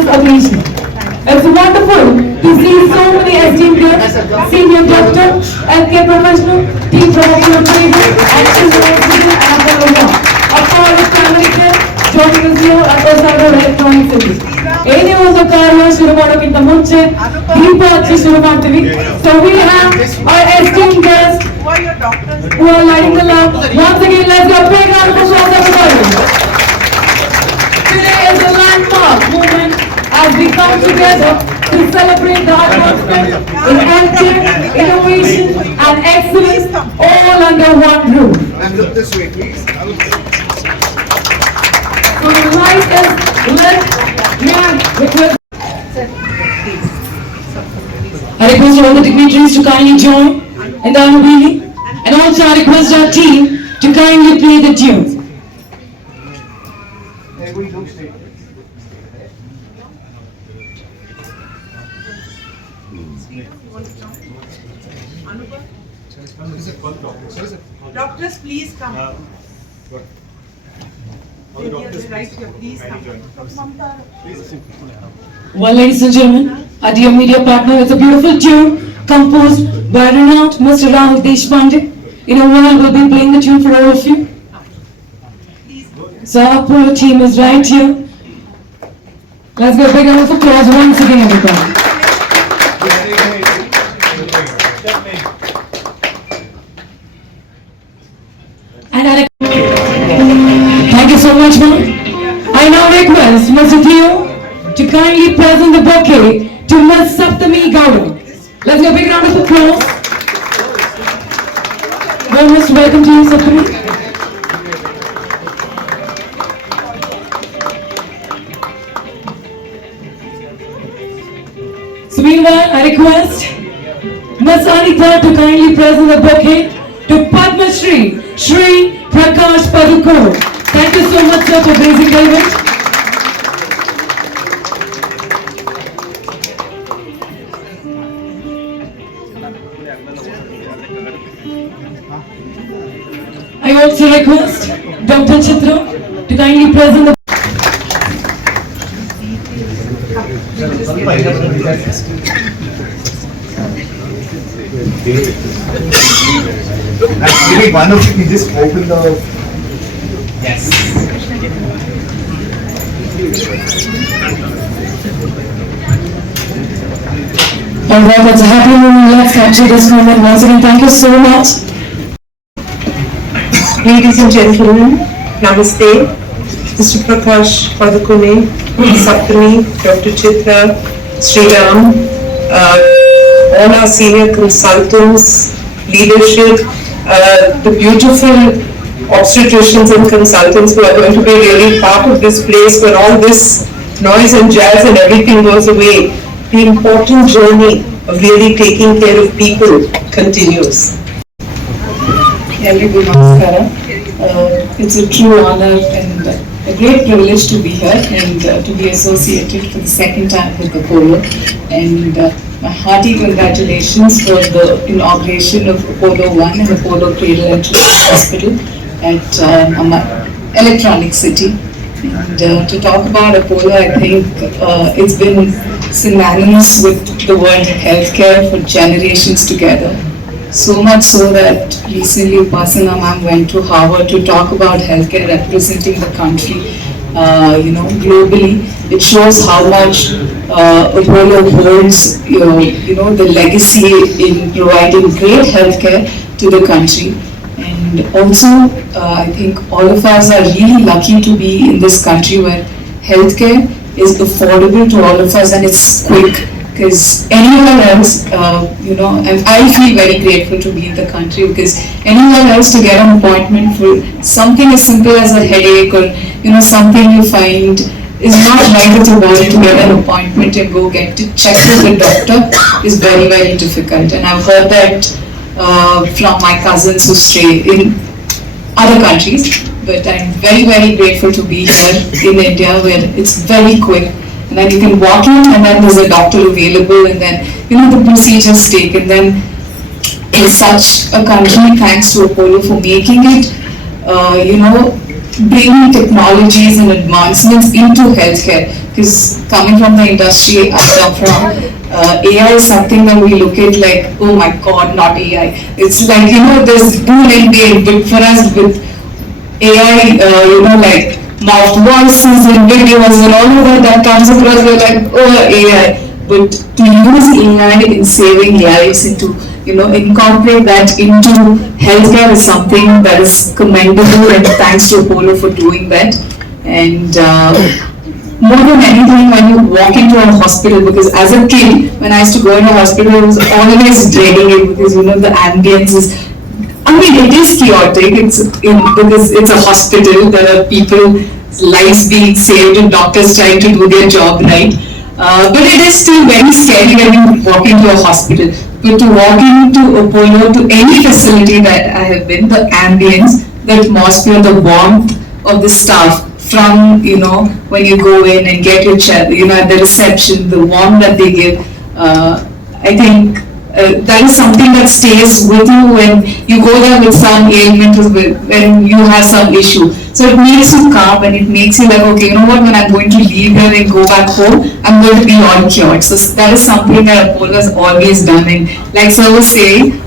this occasion. It's wonderful to see so many esteemed guests, senior doctor, healthcare professional, team professional trainers, and children and everyone. A part of family care, joining us here at Osaka Electronic City. Any of the cars should have in the Munche, so we have our esteemed guests who are lighting the lamp. Once again, let's go big round of applause, everybody. Today is a landmark moment as we come together to celebrate the advancement in healthcare, innovation and excellence all under one roof. And look this way, please. So the light is lit. May I request all the dignitaries to kindly join in the Anubili, and also I request our team to kindly play the tune. Everybody look straight. Doctors, please come. Right here, please come. Well, ladies and gentlemen, our dear media partner, it's a beautiful tune composed by renowned Mr. Rahul Deshpande. In a while, we'll be playing the tune for all of you. So our poor team is right here. Let's give a big round of applause once again, everybody. And thank you so much, ma'am. I now request Mr. Theo to kindly present the bouquet to Ms. Saptami Gowda. Let's give a big round of applause. Well, most welcome to you, Saptami. So meanwhile, I request Ms. Anita to kindly present the bouquet to Padma Shri Prakash Padukone. Thank you so much, sir, for gracing the event. I also request Dr. Chitra to kindly present the Maybe one of you can just open the... Yes. Alright, that's a happy moment. Let's capture this moment once again. Thank you so much. Ladies and gentlemen, Namaste. Mr. Prakash Padukone, Saptami, Dr. Chitra, Sriram, all our senior consultants, leadership, the beautiful obstetricians and consultants who are going to be really part of this place where all this noise and jazz and everything goes away. The important journey of really taking care of people continues. Everybody namaskara. It's a true honor and a great privilege to be here and to be associated for the second time with Apollo. And my hearty congratulations for the inauguration of Apollo 1 and Apollo Cradle and Hospital at Electronic City. And to talk about Apollo, I think it's been synonymous with the world of healthcare for generations together. So much so that recently Upasana ma'am went to Harvard to talk about healthcare representing the country, globally. It shows how much Apollo holds, the legacy in providing great healthcare to the country. And also, I think all of us are really lucky to be in this country where healthcare is affordable to all of us and it's quick. Because anywhere else, I feel very grateful to be in the country because anywhere else to get an appointment for something as simple as a headache or something you find is not right with your body, to get an appointment and go get to check with the doctor is very, very difficult. And I've heard that from my cousins who stay in other countries. But I'm very, very grateful to be here in India where it's very quick. And then you can walk in and then there's a doctor available and then, the procedures take. And then in such a country, thanks to Apollo for making it, bringing technologies and advancements into healthcare because coming from the industry I come from, AI is something that we look at like, oh my god, not AI. It's like, there's boom and bane, but for us with AI, like mouth voices and videos and all of that comes across, we're like, oh, AI. But to use AI in saving lives and to, incorporate that into healthcare is something that is commendable, and thanks to Apollo for doing that. And more than anything, when you walk into a hospital, because as a kid, when I used to go into a hospital, I was always dreading it because the ambience is, it is chaotic. Because it's a hospital. There are people's lives being saved and doctors trying to do their job right. But it is still very scary when you walk into a hospital. But to walk into Apollo, to any facility that I have been, the ambience, the atmosphere, the warmth of the staff, from when you go in and get your chair, at the reception, the warmth that they give, I think that is something that stays with you when you go there with some ailment or when you have some issue. So it makes you calm and it makes you like, okay, when I'm going to leave here and go back home, I'm going to be all cured. So that is something that Apollo has always done. And like sir was saying,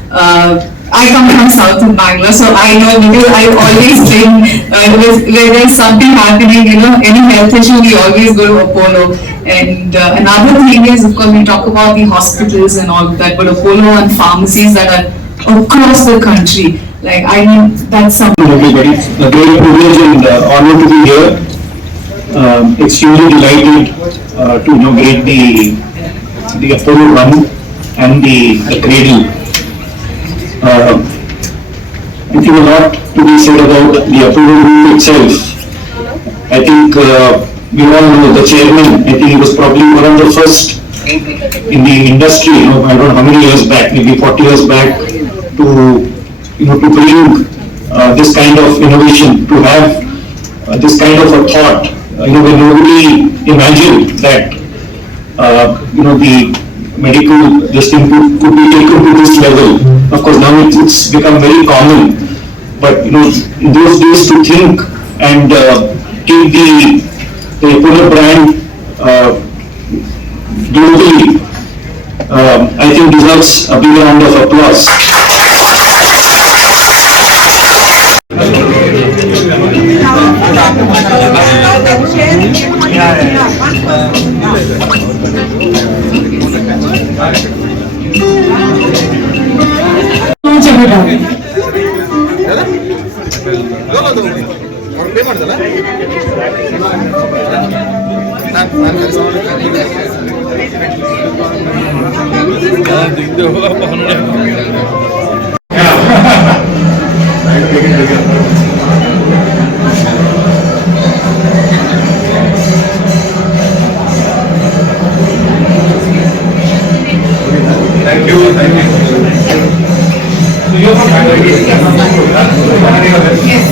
I come from south of Bangalore, so I know, because I always think where there's something happening, any health issue, we always go to Apollo. And another thing is, of course, we talk about the hospitals and all of that, but Apollo and pharmacies that are across the country, like, that's something. Everybody, a great privilege and honor to be here. Extremely delighted to inaugurate the Apollo Run and the cradle. I think a lot to be said about the Apollo Group itself. I think we all know the chairman. I think he was probably one of the first in the industry. I don't know how many years back, maybe 40 years back, to bring this kind of innovation, to have this kind of a thought. When nobody imagined that the medical this thing could be taken to this level. Of course, now it's become very common. But in those days, to think and take the Apollo brand globally, I think deserves a big round of applause. Launch everybody. Thank you. So you're from Bangalore? Yes.